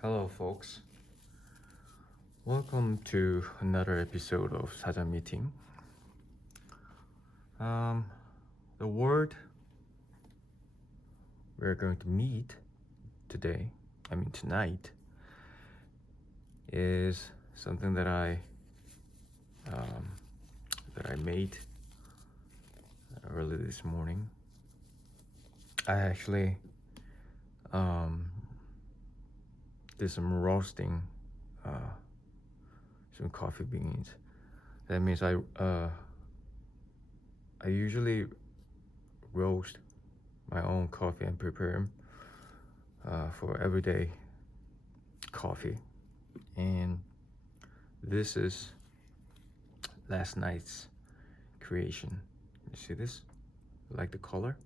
Hello folks, welcome to another episode of 사전미팅. The word we're going to meet tonight, is something that I made early this morning. I actually did some roasting some coffee beans. That means I usually roast my own coffee and prepare them for everyday coffee. And this is last night's creation. You see this? You like the color?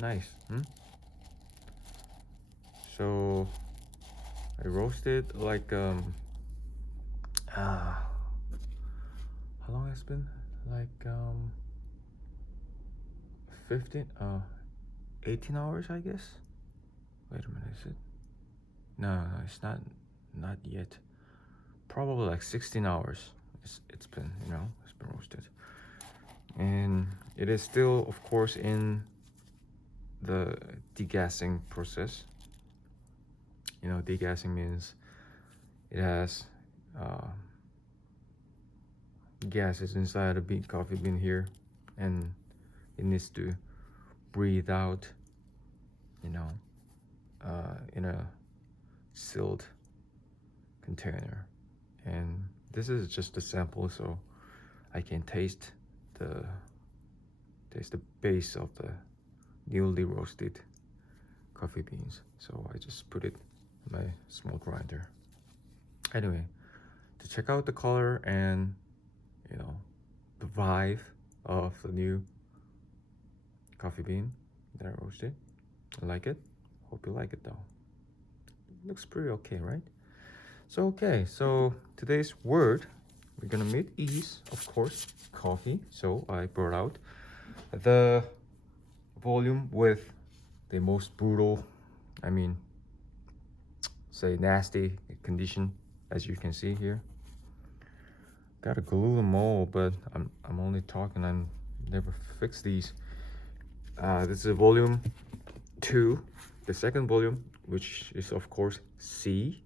Nice, So I roasted like how long has it been? Like 18 hours, I guess. Wait a minute, is it? No, it's not yet. Probably like 16 hours. It's been roasted, and it is still, of course, in the degassing process. Degassing means it has gases inside a coffee bean here, and it needs to breathe out, in a sealed container. And this is just a sample, so I can taste the base of the newly roasted coffee beans. So I just put it in my small grinder. Anyway, to check out the color and the vibe of the new coffee bean that I roasted, I like it. Hope you like it though. It looks pretty okay, right? So today's word we're gonna meet is, of course, coffee. So I brought out the volume with the most brutal, say nasty condition, as you can see here. Gotta glue them all, but I'm only talking. I'm never fix these. This is volume 2, the second volume, which is of course C.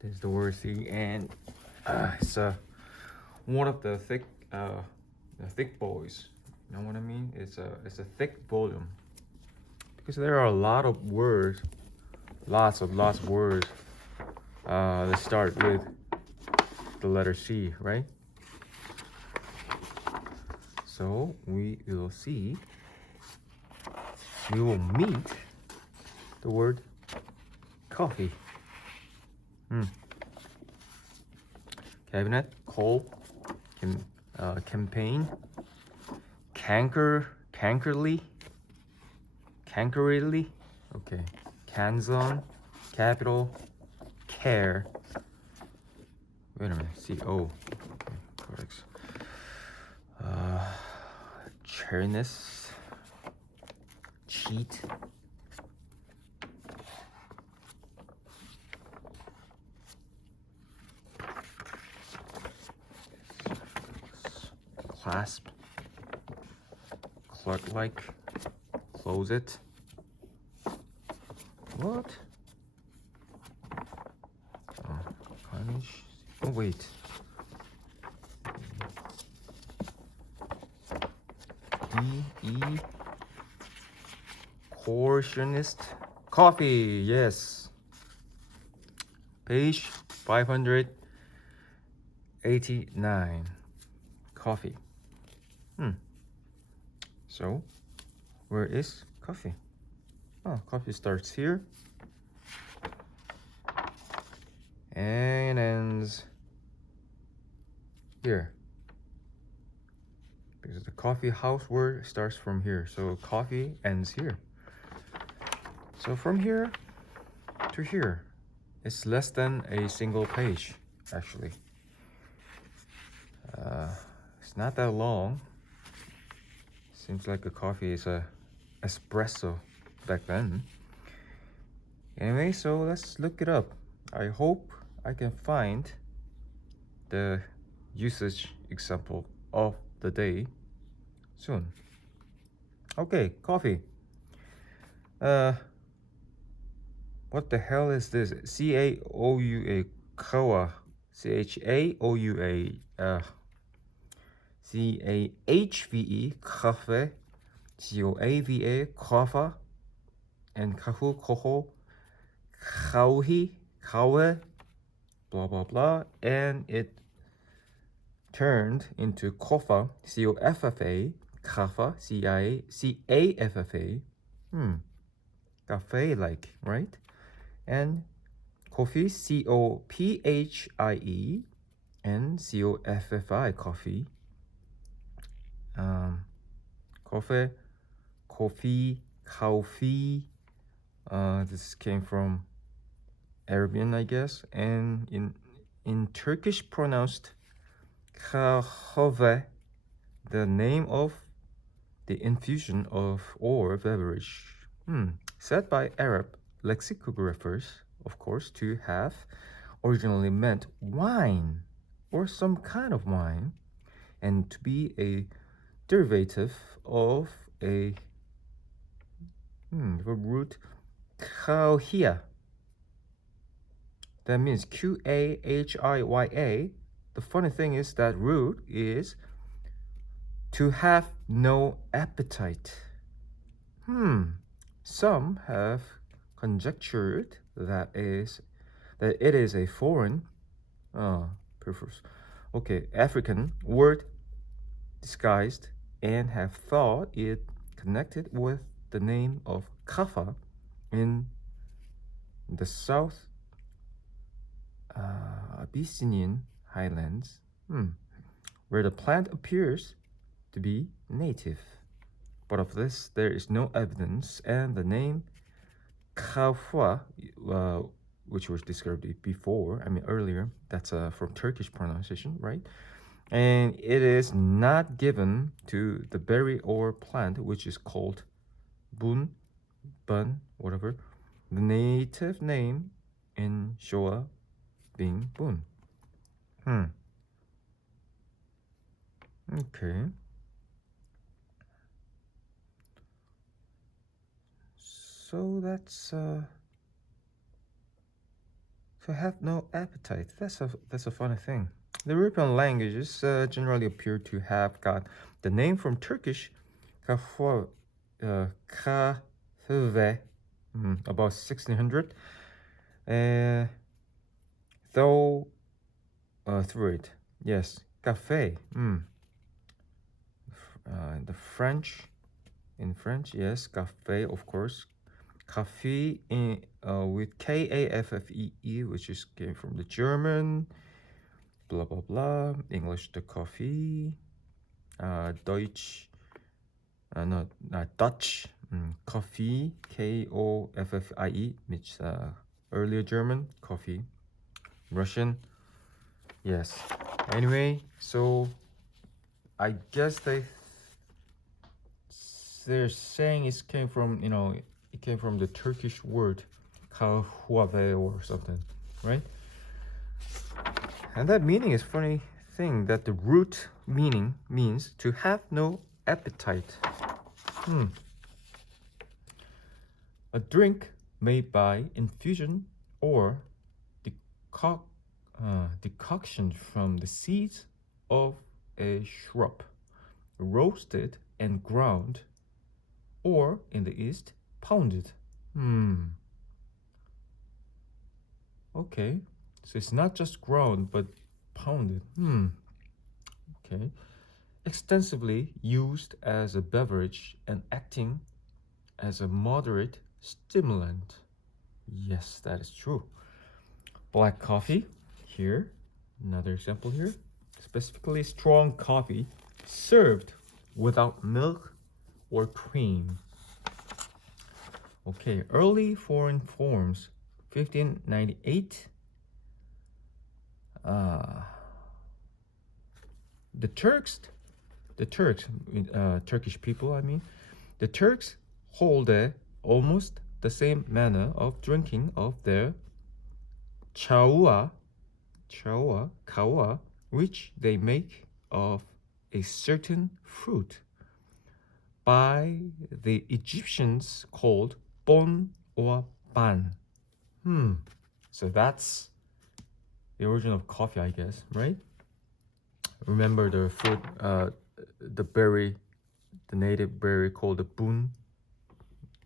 There's the word C, and it's one of the thick boys. You know what I mean? It's a thick volume because there are a lot of words, lots of words that start with the letter C, right? So we will meet the word coffee. Cabinet, coal, campaign, cankerly, okay, canzon, capital, care. Wait a minute, CO, okay, correct. Chairness, cheat, clasp, clerk-like, close it. What? Punish. Oh wait. Coercionist. Coffee. Yes. Page 589. Coffee. So, where is coffee? Oh, coffee starts here and ends here, because the coffee house word starts from here, so coffee ends here. So from here to here, it's less than a single page, actually. It's not that long. Seems like a coffee is a espresso back then. Anyway, so let's look it up. I hope I can find the usage example of the day soon. Okay, coffee. What the hell is this? C-A-O-U-A, Kawa. C-H-A-O-U-A, C-A-H-V-E, Cafe. C-O-A-V-A, Kafa. And Kahu, Koho, Kauhi, Kawe, blah, blah, blah. And it turned into Kofa, C-O-F-F-A, Kafa, C-A-F-F-A. Cafe like, right? And coffee, C-O-P-H-I-E, and C-O-F-F-I, coffee. Coffee, coffee. This came from Arabian, I guess, and in Turkish pronounced kahve, the name of the infusion of or beverage. Said by Arab lexicographers, of course, to have originally meant wine or some kind of wine, and to be a derivative of a verb root kahia. That means Q-A-H-I-Y-A. The funny thing is that root is to have no appetite. Some have conjectured that it is a foreign, African word disguised, and have thought it connected with the name of Kaffa in the South Abyssinian highlands, where the plant appears to be native. But of this, there is no evidence, and the name Kaffa, which was described earlier, that's from Turkish pronunciation, right? And it is not given to the berry or plant, which is called bun, whatever. The native name in Showa being bun. Okay. So that's so have no appetite. That's a funny thing. The European languages generally appear to have got the name from Turkish kahve, about 1600, though through it. Yes, cafe. The French, in French, yes, cafe, of course. Coffee with K-A-F-F-E-E, which is came from the German. Blah blah blah. English the coffee. Deutsch. Not Dutch. Coffee. K-O-F-F-I-E, which earlier German coffee. Russian. Yes. Anyway, so I guess they're saying it came from the Turkish word kahve or something, right? And that meaning is funny thing that the root meaning means to have no appetite. A drink made by infusion or decoction from the seeds of a shrub, roasted and ground, or in the East, pounded. Okay, so it's not just ground but pounded. Okay, extensively used as a beverage and acting as a moderate stimulant. Yes, that is true. Black coffee here, another example here. Specifically strong coffee served without milk or cream. Okay, early foreign forms, 1598. The Turks, Turkish people, the Turks hold a almost the same manner of drinking of their chaua, kawa, which they make of a certain fruit, by the Egyptians called bon or ban. So that's the origin of coffee, I guess, right? Remember the fruit, the berry, the native berry called the bun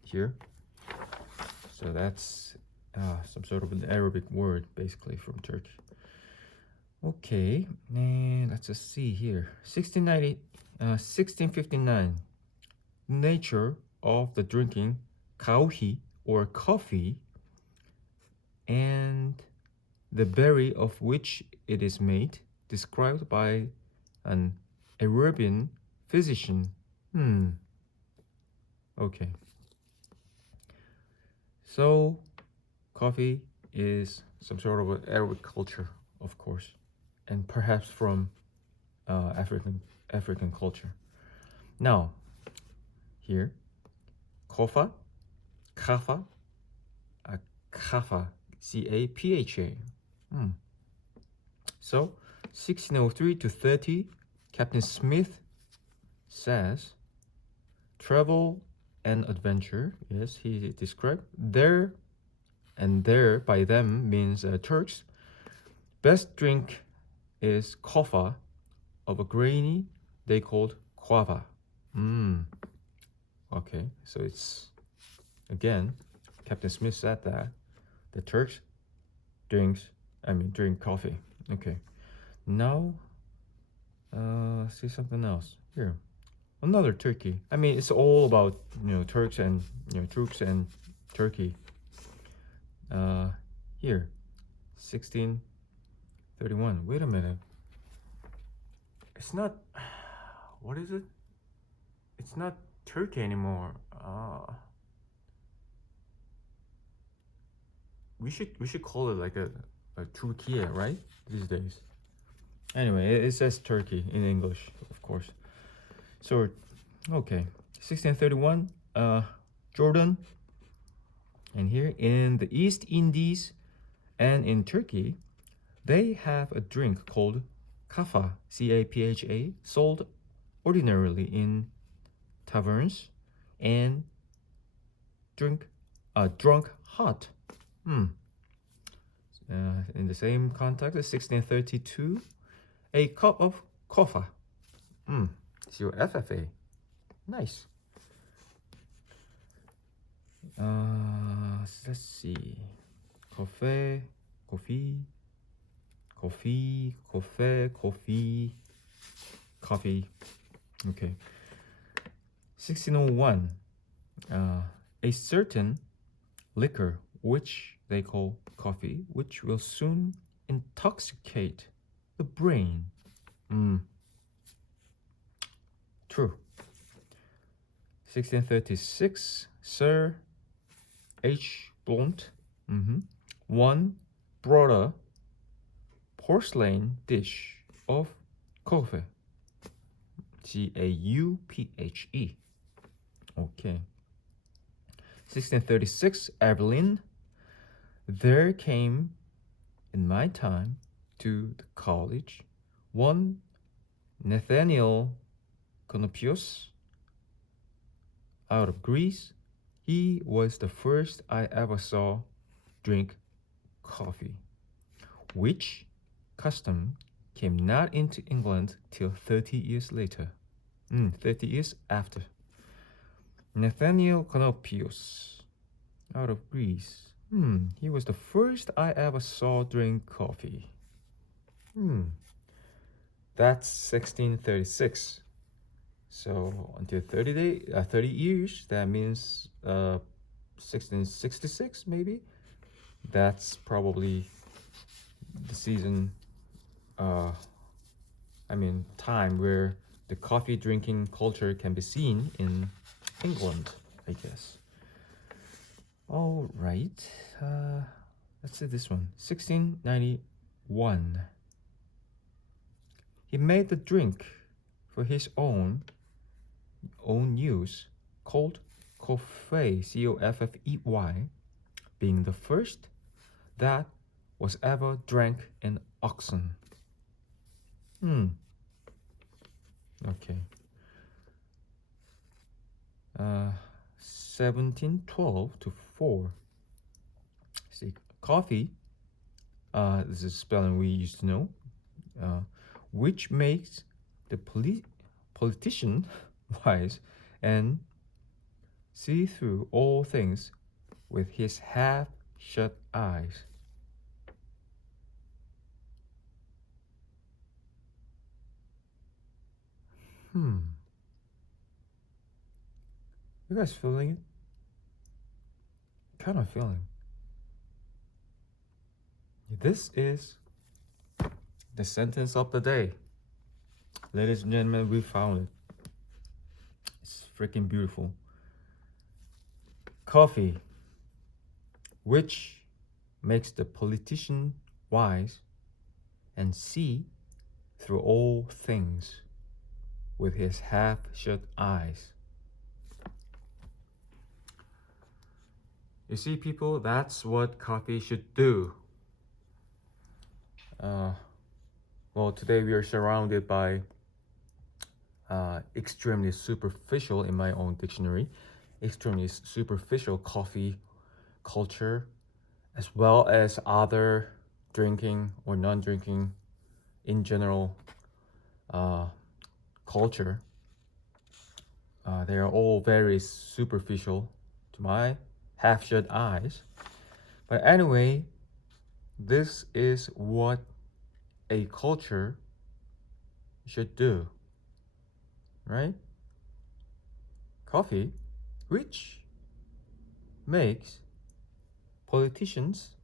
here. So that's some sort of an Arabic word, basically, from Turkey. Okay, and let's just see here. 1659. Nature of the drinking kauhi or coffee, and the berry of which it is made, described by an Arabian physician. Okay. So, coffee is some sort of an Arabic culture, of course, and perhaps from African culture. Now, here, kafa, kapha, C-A-P-H-A. So, 1603 to 30, Captain Smith says, travel and adventure, yes, he described. There, and there by them means Turks. Best drink is kafa, of a grainy they called kwava. Okay, so it's, again, Captain Smith said that the Turks drink coffee. Okay, now see something else here. Another Turkey. I mean, it's all about Turks and troops and Turkey. Here, 1631. Wait a minute. It's not. What is it? It's not Turkey anymore. We should call it like a Turkey, right? These days. Anyway, it says Turkey in English, of course. So, okay, 1631, Jordan, and here in the East Indies and in Turkey, they have a drink called kapha, C-A-P-H-A, sold ordinarily in taverns and drunk hot. In the same context, 1632, a cup of coffee. C-O-F-F-A. Nice. Let's see. Coffee. Okay. 1601. A certain liquor, which they call coffee, which will soon intoxicate the brain. True. 1636, Sir H. Blount, one brought a porcelain dish of coffee, C-A-U-P-H-E. Okay. 1636, Evelyn. There came, in my time, to the college, one Nathaniel Konopios out of Greece. He was the first I ever saw drink coffee, which custom came not into England till 30 years later. 30 years after. Nathaniel Konopios out of Greece. He was the first I ever saw drink coffee. That's 1636. So until 30 years, that means 1666 maybe. That's probably the season, time where the coffee drinking culture can be seen in England, I guess. All right, let's see this one. 1691. He made the drink for his own use called coffee, C-O-F-F-E-Y, being the first that was ever drank in oxen. Okay. 1712 to 4. See, coffee, this is spelling we used to know, which makes the politician wise and see through all things with his half-shut eyes. You guys feeling it? Kind of feeling. This is the sentence of the day. Ladies and gentlemen, we found it. It's freaking beautiful. Coffee, which makes the politician wise and see through all things with his half-shut eyes. You see, people, that's what coffee should do. Well, today we are surrounded by extremely superficial, in my own dictionary, extremely superficial coffee culture, as well as other drinking or non-drinking in general culture. They are all very superficial to my half-shut eyes. But anyway, this is what a culture should do, right? Coffee, which makes politicians,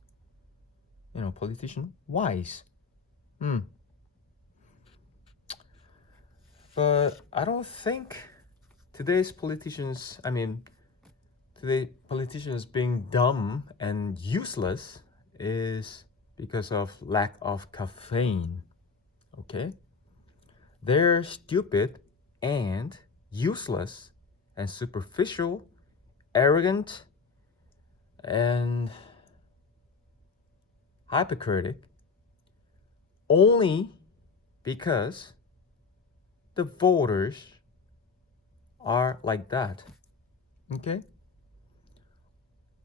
politician wise. But I don't think today's politicians being dumb and useless is because of lack of caffeine. Okay? They're stupid and useless and superficial, arrogant, and hypocritic only because the voters are like that. Okay?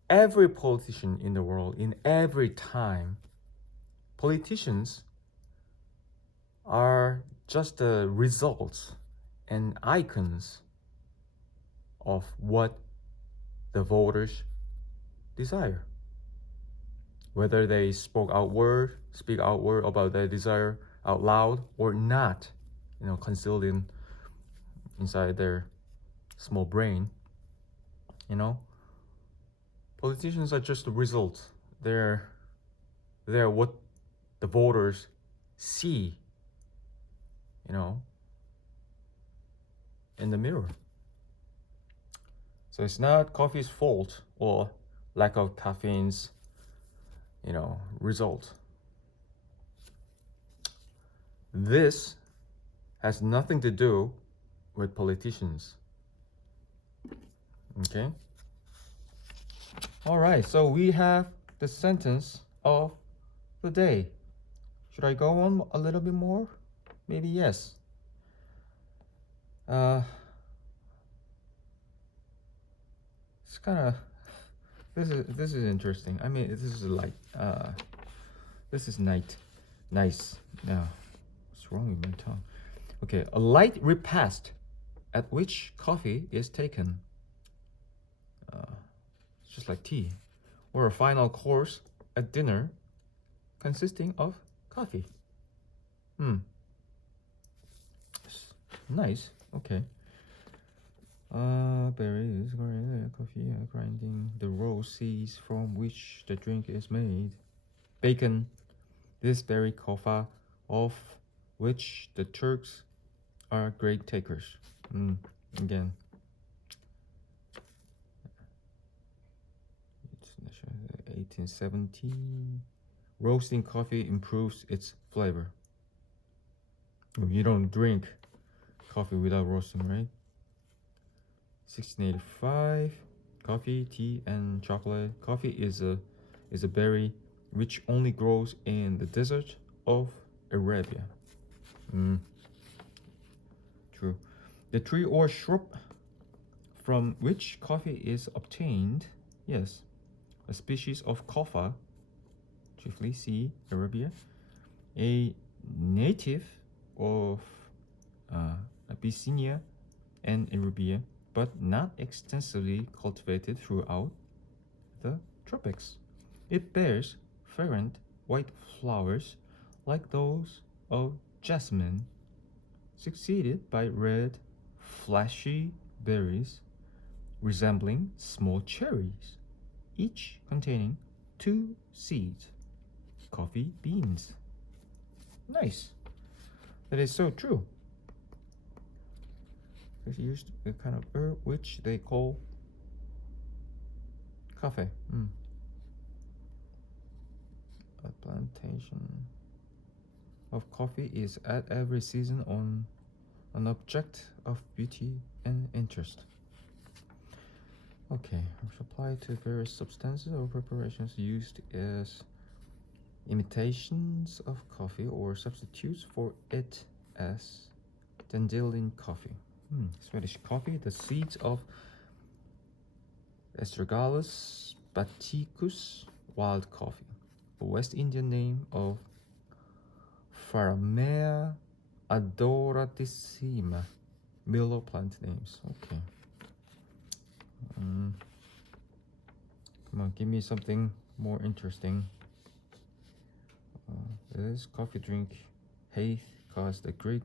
Every politician in the world, in every time, politicians are just the results and icons of what the voters desire. Whether they speak out word about their desire out loud or not, concealed inside their small brain, Politicians are just the result. They're what the voters see, in the mirror. So it's not coffee's fault or lack of caffeine's, result. This has nothing to do with politicians. Okay? All right, so we have the sentence of the day. Should I go on a little bit more? Maybe yes. It's kind of this is interesting. This is light. This is nice. Now, what's wrong with my tongue? Okay, a light repast at which coffee is taken. Just like tea, or a final course at dinner consisting of coffee. Nice. Okay. Berries, coffee, grinding the raw seeds from which the drink is made. Bacon, this berry coffee of which the Turks are great takers. Again. 1870. Roasting coffee improves its flavor. You don't drink coffee without roasting, right? 1685. Coffee, tea, and chocolate. Coffee is a berry which only grows in the desert of Arabia. True. The tree or shrub from which coffee is obtained, yes, a species of coffea, chiefly C. Arabia, a native of Abyssinia and Arabia, but not extensively cultivated throughout the tropics. It bears fragrant white flowers like those of jasmine, succeeded by red, fleshy berries resembling small cherries, each containing 2 seeds. Coffee beans. Nice. That is so true. It's used a kind of herb which they call coffee. A plantation of coffee is at every season on an object of beauty and interest. Okay, applied to various substances or preparations used as imitations of coffee or substitutes for it, as dandelion coffee. Swedish coffee, the seeds of Astragalus baticus, wild coffee, a West Indian name of Faramea adoratissima, Miller plant names. Okay. Come on, give me something more interesting. This coffee drink hath caused a great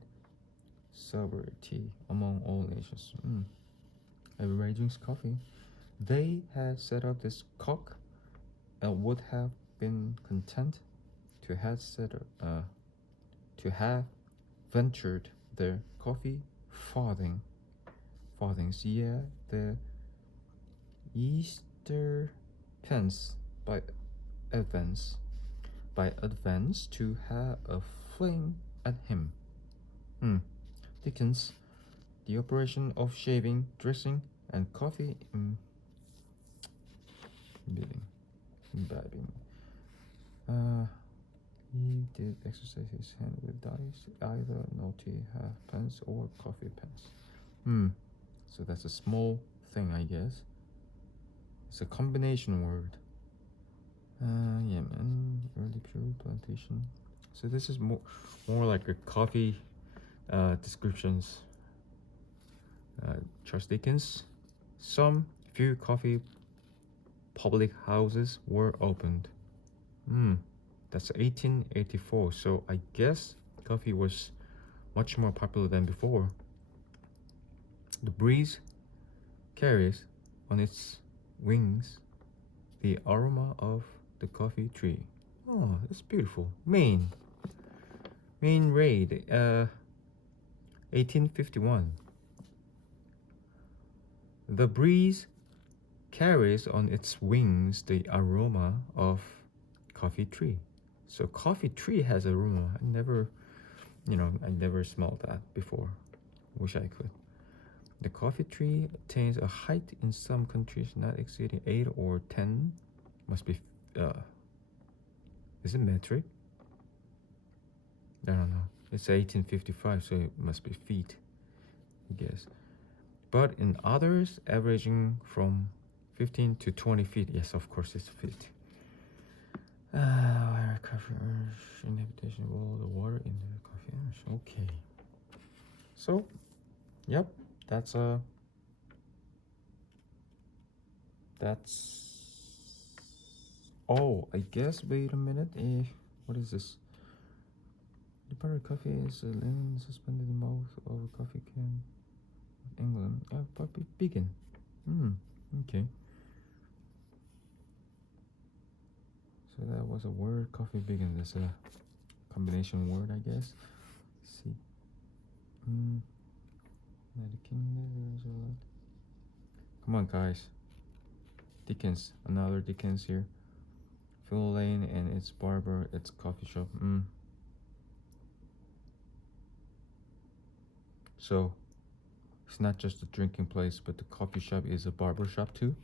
celebrity among all nations. Everybody drinks coffee. They had set up this cock and would have been content to have ventured their coffee farthings, the Easter pence by advance to have a fling at him. Dickens, the operation of shaving, dressing, and coffee imbibing. He did exercise his hand with dice, either naughty halfpence or coffee pence. So that's a small thing, I guess. It's a combination word. Yemen, early pure plantation. So this is more like a coffee descriptions. Charles Dickens. Some few coffee public houses were opened. That's 1884. So I guess coffee was much more popular than before. The breeze carries on its wings the aroma of the coffee tree. Oh, that's beautiful. Maine raid, 1851. The breeze carries on its wings the aroma of coffee tree. So coffee tree has aroma. I never smelled that before. Wish I could. The coffee tree attains a height in some countries not exceeding 8 or 10. Must be, is it metric? I don't know. It's 1855, so it must be feet, I guess. But in others, averaging from 15 to 20 feet. Yes, of course, it's feet. Coffee ash, inhabitation of all the water in the coffee ash. Okay. So, yep, that's oh, I guess. Wait a minute. What is this? The powdered coffee is a lemon suspended in the mouth of a coffee can. England. Probably vegan. Okay. So that was a word, coffee vegan. That's a combination word, I guess. Let's see. Come on, guys. Dickens. Another Dickens here. Phil Lane and its barber, its coffee shop. So, It's not just a drinking place, but the coffee shop is a barber shop too.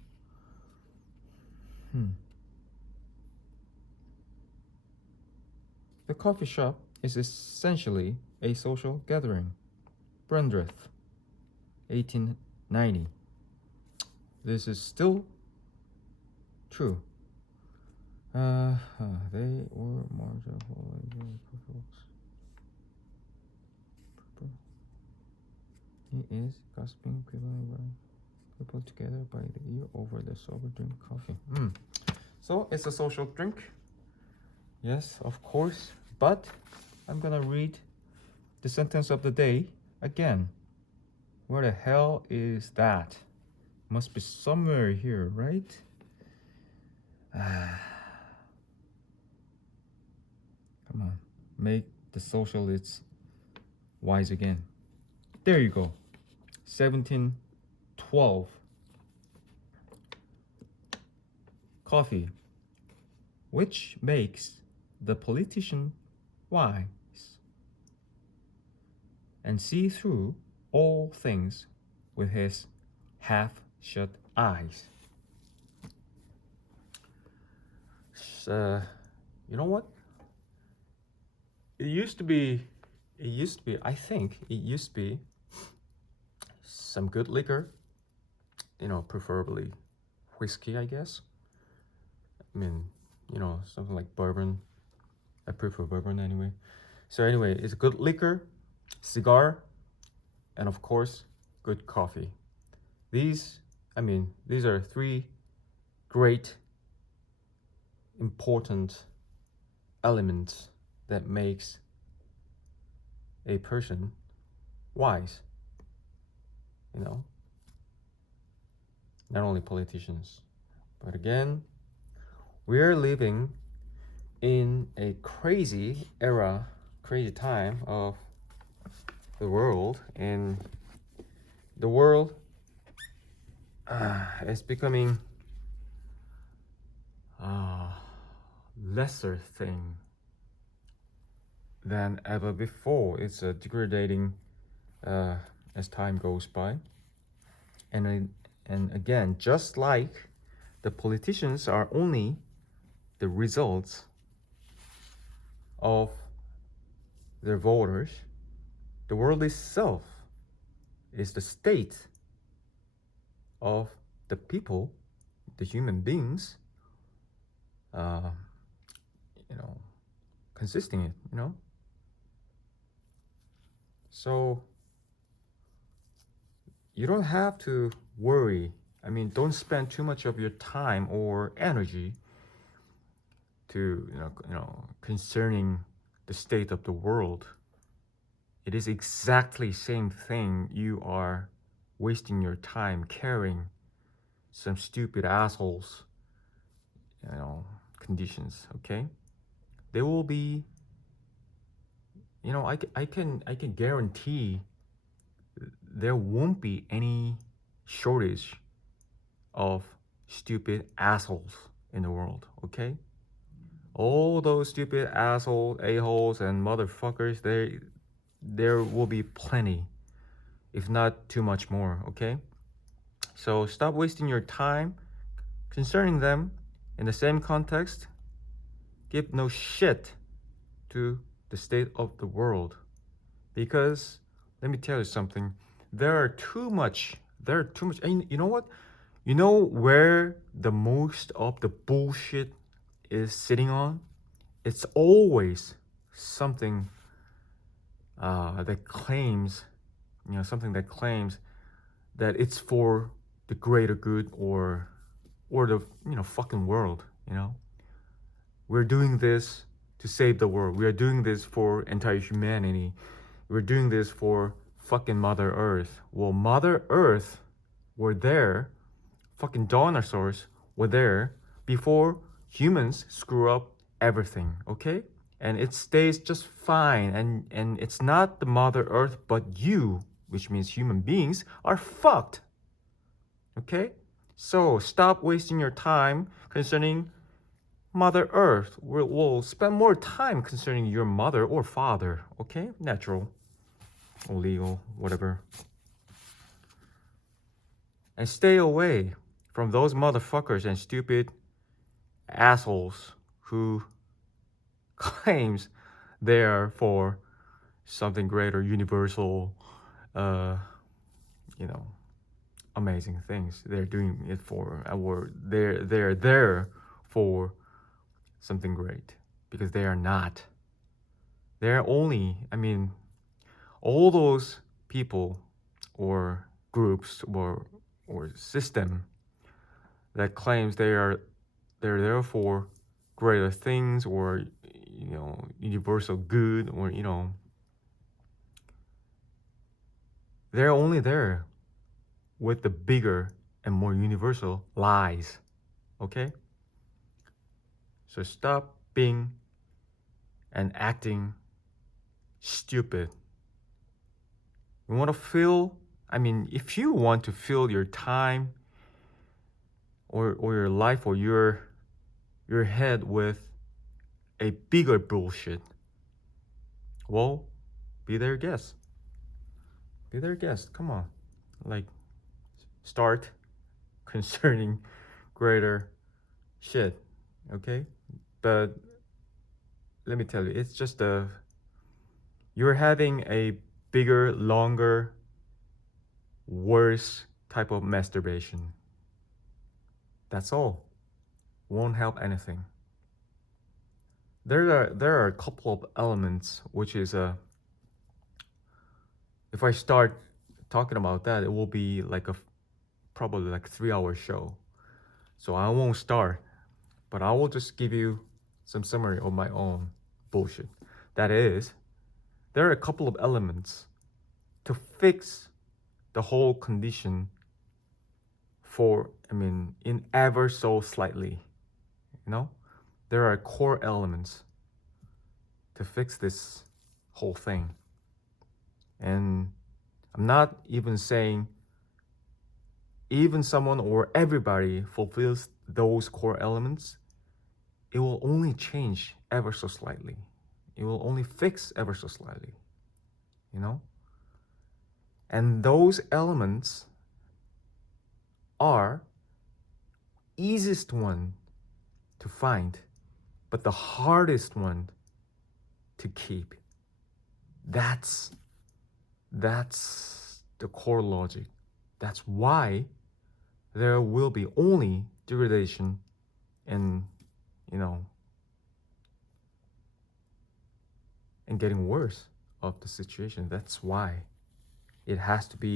The coffee shop is essentially a social gathering. Brandreth, 1890. This is still true. They were marginal. He is gossiping people together by the ear over the sober drink coffee. So it's a social drink. Yes, of course. But I'm gonna read the sentence of the day again. Where the hell is that? Must be somewhere here, right? Come on, make the socialists wise again. There you go. 1712. Coffee, which makes the politician wise and see through all things with his half-shut eyes. You know what? I think it used to be some good liquor, preferably whiskey, I guess. I mean, something like bourbon. I prefer bourbon anyway. So anyway, it's good liquor, cigar, and of course, good coffee. These are three great, important elements that makes a person wise. Not only politicians, but again, we're living in a crazy era, crazy time of the world, and the world is becoming a lesser thing than ever before. It's degrading as time goes by, and again, just like the politicians are only the results of their voters, the world itself is the state of the people, the human beings, consisting it, So you don't have to worry. Don't spend too much of your time or energy to, concerning the state of the world. It is exactly same thing. You are wasting your time caring some stupid assholes, conditions. Okay, there will be, I can guarantee there won't be any shortage of stupid assholes in the world. Okay, all those stupid assholes, a-holes, and motherfuckers, there will be plenty, if not too much more. Okay, so stop wasting your time concerning them. In the same context, give no shit to the state of the world, because let me tell you something, there are too much, and you know what, where the most of the bullshit is sitting on? It's always something that claims, something that claims that it's for the greater good, or the fucking world. We're doing this to save the world. We are doing this for entire humanity. We're doing this for fucking Mother Earth. Well, Mother Earth were there, fucking dinosaurs were there before humans screw up everything, okay? And it stays just fine. And it's not the Mother Earth, but you, which means human beings, are fucked. Okay? So stop wasting your time concerning Mother Earth. We'll spend more time concerning your mother or father. Okay? Natural or legal, whatever. And stay away from those motherfuckers and stupid assholes who claims they are for something greater, universal, you know, amazing things. They're doing it for, or they're there for something great, because they are not. They're only, I mean, all those people or groups or system that claims they're there for greater things, or universal good, or they're only there with the bigger and more universal lies. Okay? So stop being and acting stupid. You want to fill, if you want to fill your time or your life or your head with a bigger bullshit, well, be their guest. Be their guest. Come on. Like, start concerning greater shit. Okay? But let me tell you, it's just you're having a bigger, longer, worse type of masturbation. That's all. Won't help anything. There are a couple of elements, which is if I start talking about that, it will be like probably like 3-hour show. So I won't start, but I will just give you some summary of my own bullshit. That is, there are a couple of elements to fix the whole condition in ever so slightly. There are core elements to fix this whole thing. And I'm not even saying even someone or everybody fulfills those core elements, it will only change ever so slightly. It will only fix ever so slightly. And those elements are easiest one to find, but the hardest one to keep. That's the core logic. That's why there will be only degradation and and getting worse of the situation. That's why it has to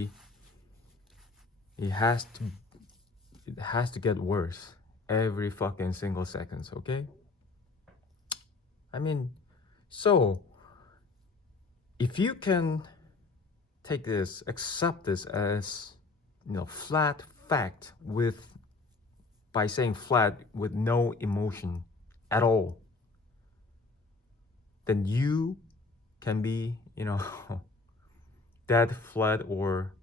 get worse every fucking single seconds. Okay? So if you can take this, accept this as flat fact by saying flat with no emotion at all, then you can be dead flat, or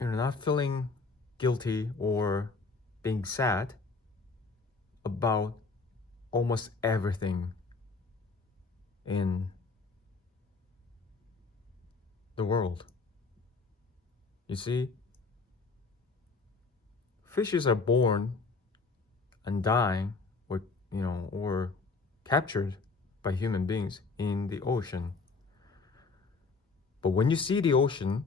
not feeling guilty or being sad about almost everything in the world. You see, fishes are born and dying, or captured by human beings in the ocean. But when you see the ocean,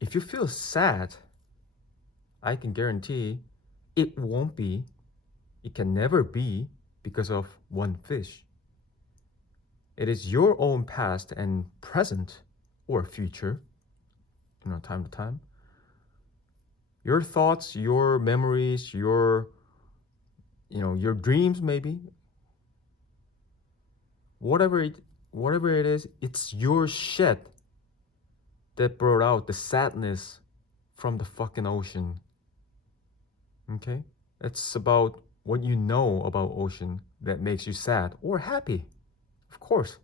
if you feel sad, I can guarantee it can never be because of one fish. It is your own past and present or future, time to time. Your thoughts, your memories, your dreams, maybe. Whatever it is, it's your shit that brought out the sadness from the fucking ocean. Okay? It's about what you know about ocean that makes you sad or happy. Of course.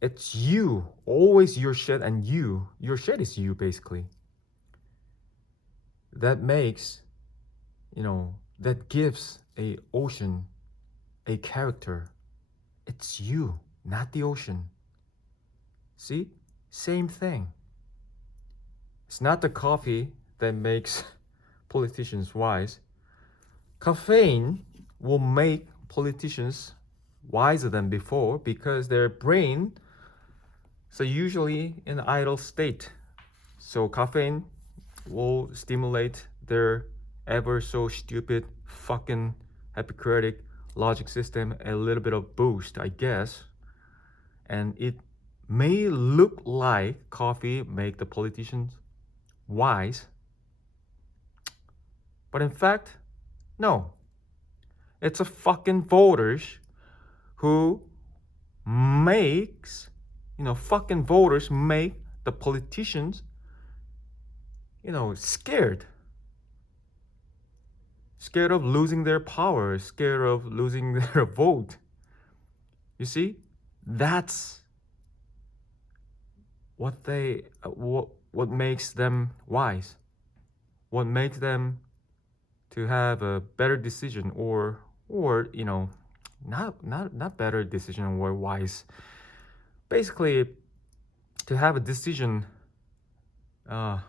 It's you, always your shit, and your shit is you, basically. That makes, that gives a ocean a character. It's you, not the ocean. See? Same thing. It's not the coffee that makes politicians wise. Caffeine will make politicians wiser than before because their brain is usually in idle state. So caffeine will stimulate their ever so stupid fucking hypocritic logic system a little bit of boost, I guess. And it may look like coffee make the politicians wise, but in fact, no. It's a fucking voters who makes, fucking voters make the politicians, scared. Scared of losing their power, scared of losing their vote. You see, that's what makes them wise. What makes them to have a better decision or not better decision or wise. Basically, to have a decision to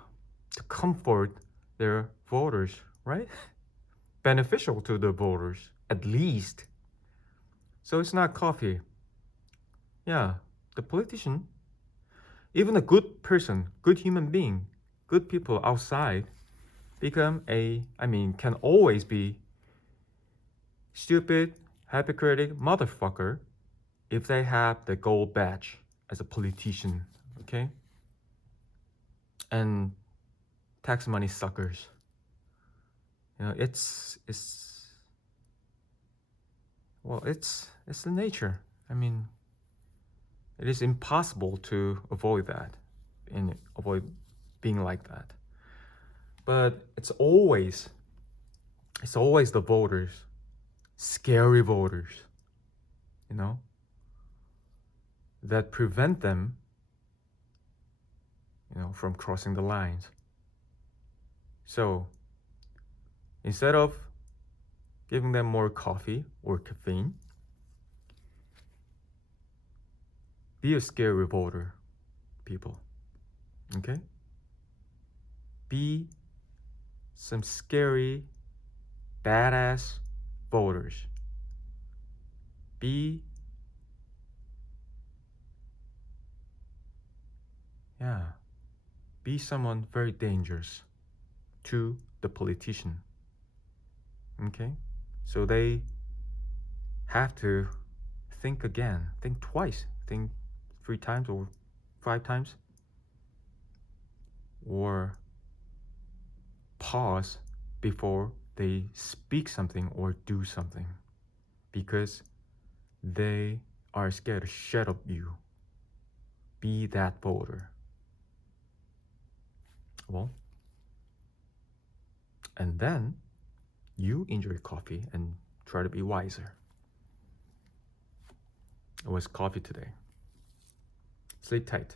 comfort their voters, right? Beneficial to the voters, at least. So it's not coffee. Yeah, the politician, even a good person, good human being, good people outside can always be stupid, hypocritic motherfucker if they have the gold badge as a politician, okay? And tax money suckers. It's the nature. It is impossible to avoid that and avoid being like that. But it's always the voters, scary voters, that prevent them, from crossing the lines. So instead of giving them more coffee or caffeine, be a scary voter, people. Okay? Be some scary, badass voters. Be someone very dangerous to the politician. Okay? So they have to think again, think twice, think 3 times or 5 times, or pause before they speak something or do something, because they are scared to shut up you. Be that voter. Well, and then you enjoy coffee and try to be wiser. It was coffee today. Sleep tight.